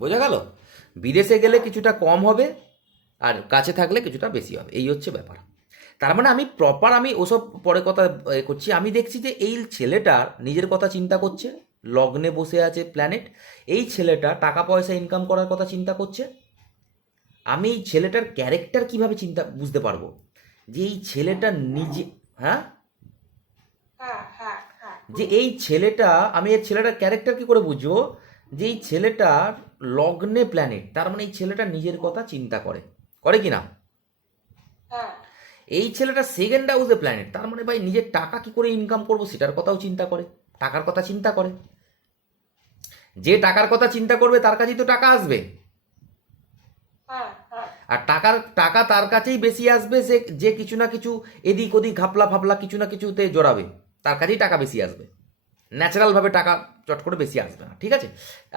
বোঝা গেল? বিদেশে গেলে কিছুটা কম হবে, আর কাছে থাকলে কিছুটা বেশি হবে, এই হচ্ছে ব্যাপার। তার মানে আমি ওসব পরে কথা করছি। আমি দেখছি যে এই ছেলেটার নিজের কথা চিন্তা করছে, লগ্নে বসে আছে প্ল্যানেট। এই ছেলেটা টাকা পয়সা ইনকাম করার কথা চিন্তা করছে। আমি এই ছেলেটার ক্যারেক্টার কিভাবে বুঝতে পারবো যে এই ছেলেটা নিজে, হ্যাঁ, হ্যাঁ, হ্যাঁ, হ্যাঁ, যে বলুন। এই ছেলেটা, আমি এই ছেলেটার ক্যারেক্টার কি করে বুঝবো? যে এই ছেলেটার লগ্নে প্ল্যানেট, তার মানে এই ছেলেটা নিজের কথা চিন্তা করে, করে কি না? হ্যাঁ, এই ছেলেটা সেকেন্ড হাউসে প্ল্যানেট, তার মানে ভাই নিজের টাকা কি করে ইনকাম করবো সেটার কথাও চিন্তা করে, টাকার কথা চিন্তা করে। যে টাকার কথা চিন্তা করবে তার কাছেই তো টাকা আসবে। হ্যাঁ, হ্যাঁ, আর টাকা তার কাছেই বেশি আসবে যে যে কিছু না কিছু এদিক ওদিক ঘাপলা ফাপলা কিছু না কিছুতে জড়াবে, তার কাছেই টাকা বেশি আসবে। ন্যাচারালভাবে টাকা চট করে বেশি আসবে না, ঠিক আছে?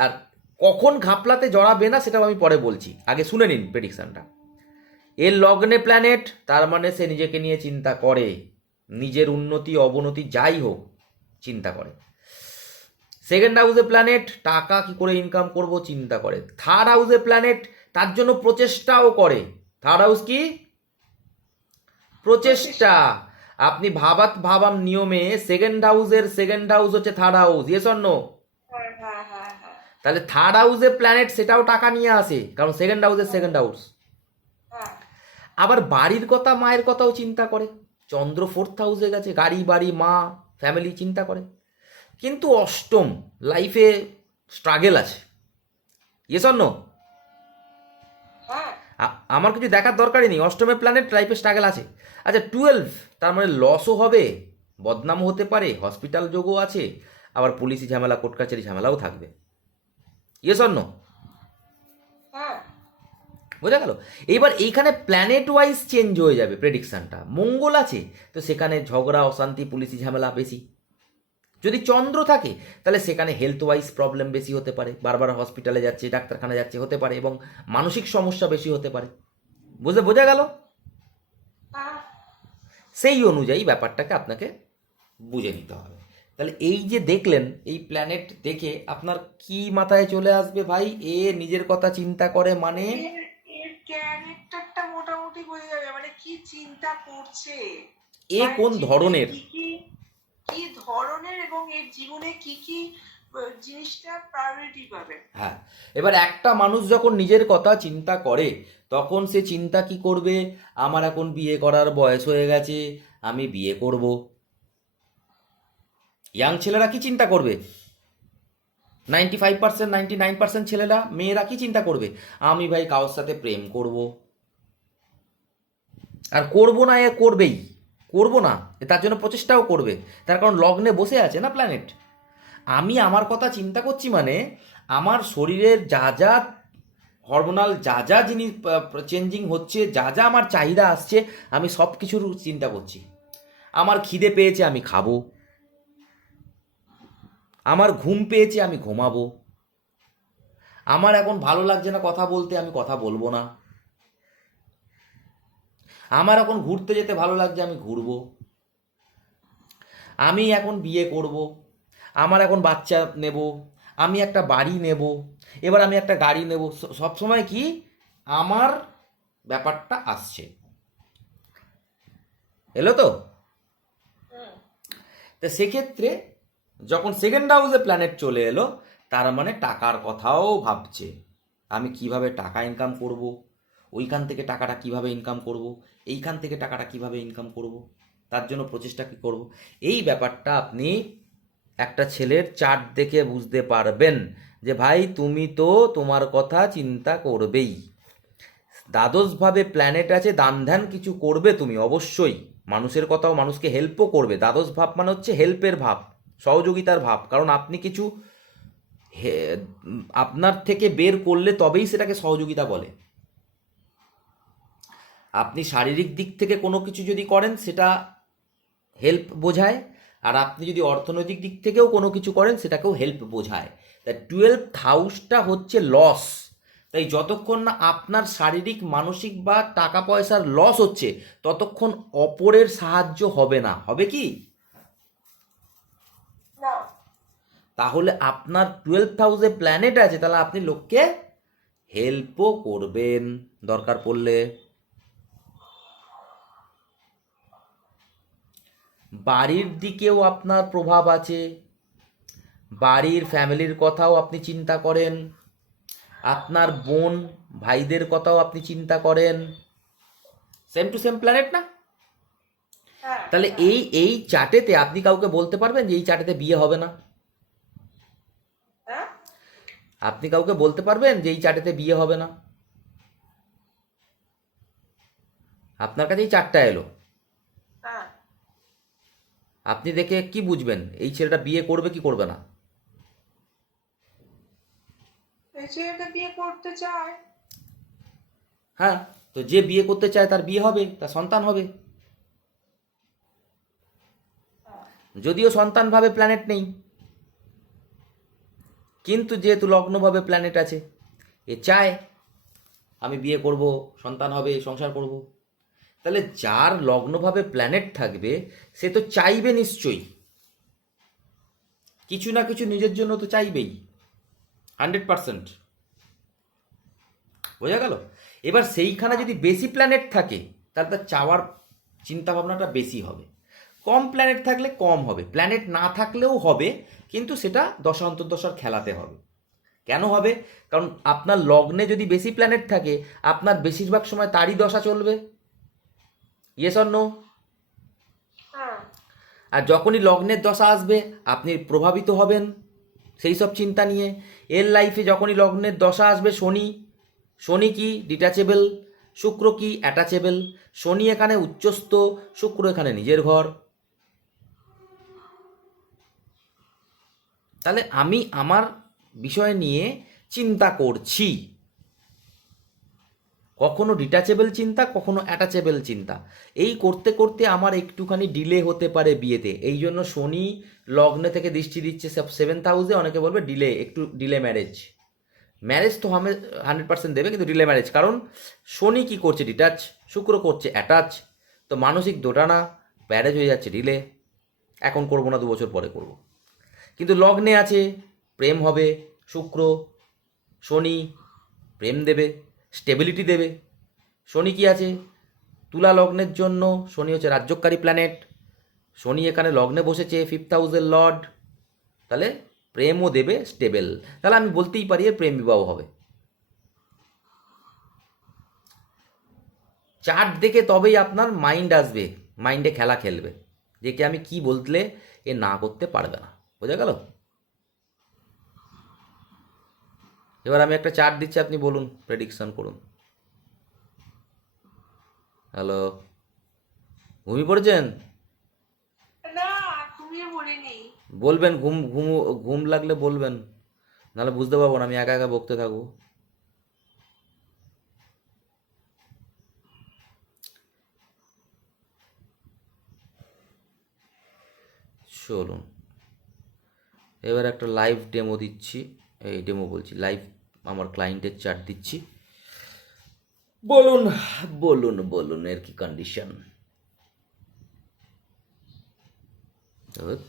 আর কখন ঘাপলাতে জড়াবে না সেটাও আমি পরে বলছি, আগে শুনে নিন প্রেডিকশনটা। এর লগ্নে প্ল্যানেট, তার মানে সে নিজেকে নিয়ে চিন্তা করে, নিজের উন্নতি অবনতি যাই হোক চিন্তা করে। সেকেন্ড হাউসে প্ল্যানেট, টাকা কি করে ইনকাম করব চিন্তা করে। থার্ড হাউসে প্ল্যানেট, তার জন্য প্রচেষ্টাও করে। থার্ড হাউস কি? প্রচেষ্টা। প্রচেষ্টা। আপনি ভাবাম নিয়মে সেকেন্ড হাউস হচ্ছে third house, yes or no? হ্যাঁ, হ্যাঁ, হ্যাঁ, হ্যাঁ, তাহলে থার্ড হাউসে প্ল্যানেট সেটাও টাকা নিয়ে আসে, কারণ হ্যাঁ, সেকেন্ড হাউস। হ্যাঁ, আবার বাড়ির কথা মায়ের কথাও চিন্তা করে। চন্দ্র ফোর্থ হাউসে গেছে, গাড়ি বাড়ি মা ফ্যামিলি চিন্তা করে। কিন্তু অষ্টম, লাইফে স্ট্রাগেল আছে, ইয়েস অর নো? হ্যাঁ। আমার কিছু দেখার দরকারই নেই, অষ্টমের প্ল্যানেট লাইফে স্ট্রাগল আছে। আচ্ছা 12, তার মানে লসও হবে, বদনামও হতে পারে, হসপিটাল যোগও আছে, আবার পুলিশি ঝামেলা কোর্ট কাছারি ঝামেলাও থাকবে, ইয়েস অর নো? হ্যাঁ, বোঝা গেল? এবার এইখানে প্ল্যানেট ওয়াইজ চেঞ্জ হয়ে যাবে প্রেডিকশনটা। মঙ্গল আছে তো সেখানে ঝগড়া অশান্তি পুলিশি ঝামেলা বেশি। যদি চন্দ্র থাকে তাহলে সেখানে হেলথ ওয়াইজ প্রবলেম বেশি হতে পারে, বারবার হসপিটালে যাচ্ছে ডাক্তারখানা যাচ্ছে হতে পারে, এবং মানসিক সমস্যা বেশি হতে পারে। বোঝা গেল? হ্যাঁ। সেই অনুযায়ী ব্যাপারটাকে আপনাকে বুঝে নিতে হবে। তাহলে এই যে দেখলেন, এই প্ল্যানেট দেখে আপনার কি মাথায় চলে আসবে ভাই? এ নিজের কথা চিন্তা করে মানে এর এর ক্যারেক্টারটা মোটামুটি বোঝা যাবে, মানে কি চিন্তা করছে, এ বা এর কোন জীবনে ধরনের। কি কি, কি ধরনের, এবং এর জীবনে কি কি জিনিসটা প্রায়োরিটি পাবে। হ্যাঁ, এবার একটা মানুষ যখন নিজের কথা চিন্তা করে তখন সে চিন্তা কি করবে? আমার এখন বিয়ে করার বয়স হয়ে গেছে, আমি বিয়ে করব। ইয়াং ছেলেরা কি চিন্তা করবে? 95%, 99% ছেলেরা, মেয়েরা কি চিন্তা করবে? আমি ভাই কারোর সাথে প্রেম করব। আর করব না, এ করবেই, করব না তার জন্য প্রচেষ্টাও করবে। তার কারণ লগ্নে বসে আছে না প্ল্যানেট। আমি আমার কথা চিন্তা করছি মানে আমার শরীরের যা যা হরমোনাল যা যা জিনিস চেঞ্জিং হচ্ছে, যা যা আমার চাহিদা আসছে, আমি সব কিছুর চিন্তা করছি। আমার খিদে পেয়েছে আমি খাবো, আমার ঘুম পেয়েছে আমি ঘুমাবো, আমার এখন ভালো লাগছে না কথা বলতে আমি কথা বলবো না, আমার এখন ঘুরতে যেতে ভালো লাগছে আমি ঘুরবো, আমি এখন বিয়ে করব, আমার এখন বাচ্চা নেব, আমি একটা বাড়ি নেব, এবার আমি একটা গাড়ি নেব। সব সময় কি আমার ব্যাপারটা আসছে, এলো তো? হুম। তো সেক্ষেত্রে যখন সেকেন্ড হাউসে প্ল্যানেট চলে এলো, তার মানে টাকার কথাও ভাবছে। আমি কিভাবে টাকা ইনকাম করব, ওইখান থেকে টাকাটা কিভাবে ইনকাম করব, এইখান থেকে টাকাটা কিভাবে ইনকাম করব, তার জন্য প্রচেষ্টা কি করব। এই ব্যাপারটা আপনি একটা ছেলের চার্ট দেখে বুঝতে পারবেন যে ভাই তুমি তো তোমার কথা চিন্তা করবেই। দ্বাদশভাবে প্ল্যানেট আছে, দান ধ্যান কিছু করবে তুমি অবশ্যই, মানুষের কথাও, মানুষকে হেল্পও করবে। দ্বাদশ ভাব মানে হচ্ছে হেল্পের ভাব, সহযোগিতার ভাব, কারণ আপনি কিছু আপনার থেকে বের করলে তবেই সেটাকে সহযোগিতা বলে। আপনি শারীরিক দিক থেকে কোনো কিছু যদি করেন সেটা হেল্প বোঝায়, আর আপনি যদি অর্থনৈতিক দিক থেকেও কোনো কিছু করেন সেটাকেও হেল্প বোঝায়। তাই 12th হাউসটা হচ্ছে লস। তাই যতক্ষণ না আপনার শারীরিক মানসিক বা টাকা পয়সার লস হচ্ছে ততক্ষণ অপরের সাহায্য হবে না। হবে কি? না। তাহলে আপনার 12th হাউসে প্ল্যানেট আছে, তাহলে আপনি লোককে হেল্পও করবেন দরকার পড়লে। বাড়ির দিকেও আপনার প্রভাব আছে, বাড়ির ফ্যামিলির কথাও আপনি চিন্তা করেন, আপনার বোন ভাইদের কথাও আপনি চিন্তা করেন। সেম টু সেম প্ল্যানেট না? হ্যাঁ তাহলে হ্যাঁ। এই চার্টেতে আপনি কাউকে বলতে পারবেন যে এই চার্টেতে বিয়ে হবে না? হ্যাঁ আপনি কাউকে বলতে পারবেন যে এই চার্টেতে বিয়ে হবে না? আপনার কাছে এই চারটা এলো, হ্যাঁ। আপনি দেখে কি বুঝবেন এই ছেলেটা বিয়ে করবে কি করবে না? এই ছেলেটা বিয়ে করতে চায়। হ্যাঁ, তো যে বিয়ে করতে চায় তার বিয়ে হবে, তার সন্তান হবে। হ্যাঁ। যদিও সন্তানভাবে প্ল্যানেট নেই, কিন্তু যেহেতু লগ্নভাবে প্ল্যানেট আছে, এ চায় আমি বিয়ে করব, সন্তান হবে, সংসার করব। তাহলে যার লগ্নভাবে প্ল্যানেট থাকবে সে তো চাইবে নিশ্চয়ই, কিছু না কিছু নিজের জন্য তো চাইবেই, 100%। বোঝা গেল? এবার সেইখানে যদি বেশি প্ল্যানেট থাকে তাহলে তার চাওয়ার চিন্তা ভাবনাটা বেশি হবে, কম প্ল্যানেট থাকলে কম হবে, প্ল্যানেট না থাকলেও হবে, কিন্তু সেটা দশা অন্তর্দশার খেলাতে হবে। কেন হবে? কারণ আপনার লগ্নে যদি বেশি প্ল্যানেট থাকে আপনার বেশিরভাগ সময় তারই দশা চলবে। Yes or no? হ্যাঁ। আর যখনই লগ্নের দশা আসবে আপনি প্রভাবিত হবেন সেই সব চিন্তা নিয়ে। এর লাইফে যখনই লগ্নের দশা আসবে, শনি, শনি কি ডিট্যাচেবল, শুক্র কি অ্যাটাচেবল, শনি এখানে উচ্চস্থ, শুক্র এখানে নিজের ঘর। তাহলে আমি আমার বিষয় নিয়ে চিন্তা করছি, কখনো ডিট্যাচেবল চিন্তা, কখনো অ্যাটাচেবল চিন্তা। এই করতে করতে আমার একটুখানি ডিলে হতে পারে বিয়েতে। এই জন্য শনি লগ্নে থেকে দৃষ্টি দিচ্ছে 7th হাউসে, অনেকে বলবে ডিলে, একটু ডিলে ম্যারেজ। ম্যারেজ তো 100% দেবে, কিন্তু ডিলে ম্যারেজ, কারণ শনি কি করছে ডিটাচ, শুক্র করছে অ্যাটাচ, তো মানসিক দোটানা, ম্যারেজ হয়ে যাচ্ছে ডিলে। এখন করবো না, 2 বছর পরে করব। কিন্তু লগ্নে আছে প্রেম হবে, শুক্র, শনি প্রেম দেবে, স্টেবিলিটি দেবে। শনি কি আছে তুলা লগ্নের জন্য, শনি হচ্ছে রাজ্যকারী প্ল্যানেট, শনি এখানে লগ্নে বসেছে 5th হাউসের লর্ড, তাহলে প্রেমও দেবে, স্টেবল। তাহলে আমি বলতেই পারি এর প্রেম বিবাহ হবে। চার্ট দেখে তবেই আপনার মাইন্ড আসবে, মাইন্ডে খেলা খেলবে যে কি আমি কি বললে এ না করতে পারবে না। বোঝা গেল? এবার আমি একটা চার্ট দিচ্ছি, আপনি বলুন, প্রেডিকশন করুন। হ্যালো, ঘুমিয়ে পড়েছেন? না, ঘুমিয়ে পড়িনি। বলবেন, ঘুম ঘুম ঘুম লাগলে বলবেন, নাহলে বুঝতে পারবো না, আমি একা একা বকতে থাকবো। চলুন, এবার একটা লাইভ ডেমো দিচ্ছি, এই ডেমো বলছি, লাইভ আমার ক্লায়েন্টের চার্ট দিচ্ছি। বলুন বলুন বলুন, এর কি কন্ডিশন?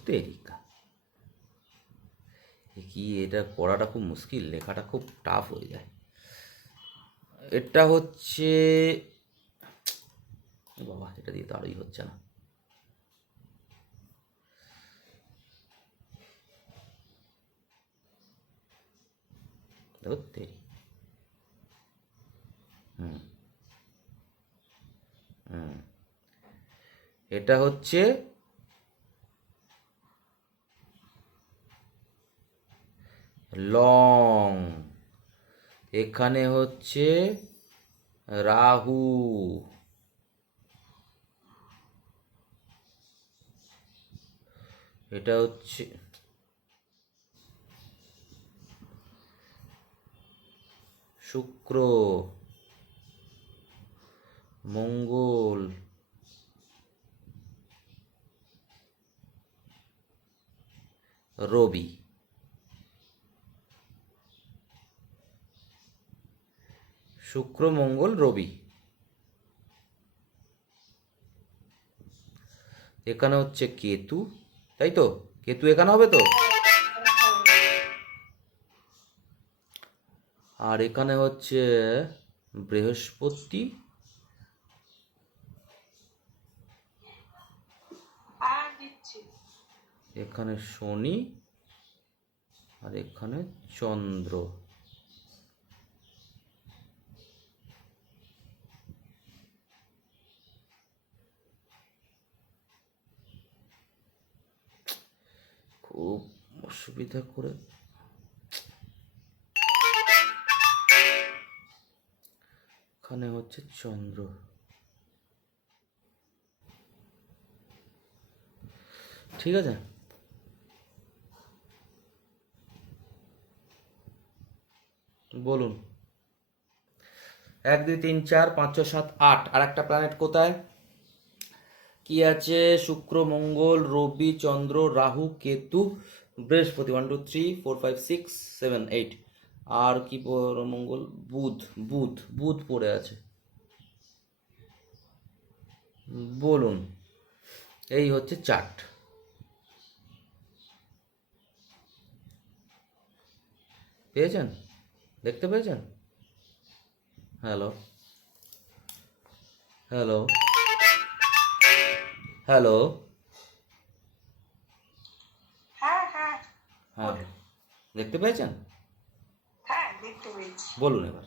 তেরিকা, কি এটা পড়াটা খুব মুশকিল, লেখাটা খুব টাফ হয়ে যায়। এটা হচ্ছে, বাবা এটা দিয়ে তো আরোই হচ্ছে না। তেরি, হুম হুম, এটা হচ্ছে লং, এখানে হচ্ছে রাহু, এটা হচ্ছে শুক্র, মঙ্গল, রবি। শুক্র, মঙ্গল, রবি। এখানে হচ্ছে কেতু, তাই তো? কেতু এখানে হবে তো? আর এখানে হচ্ছে বৃহস্পতি, আর দিচ্ছি। এখানে শনি, আর এখানে চন্দ্র। খুব অসুবিধা করে। এখানে হচ্ছে চন্দ্র। ঠিক আছে, বলুন। 1 2 3 4 5 6 7 8। আর একটা প্ল্যানেট কোথায় কি আছে? শুক্র, মঙ্গল, রবি, চন্দ্র, রাহু, কেতু, বৃহস্পতি। 1 2 3 4 5 6 7 8। আর কি মঙ্গল, বুধ। বুধ বুধ পড়ে আছে। বলুন, এই হচ্ছে চার্ট। পেয়েছেন? দেখতে পেয়েছেন? Hello, hello, hello. হ্যাঁ হ্যাঁ হ্যাঁ, বলুন। দেখতে পেয়েছেন? হ্যাঁ দেখতে পেয়েছি। বলুন এবার।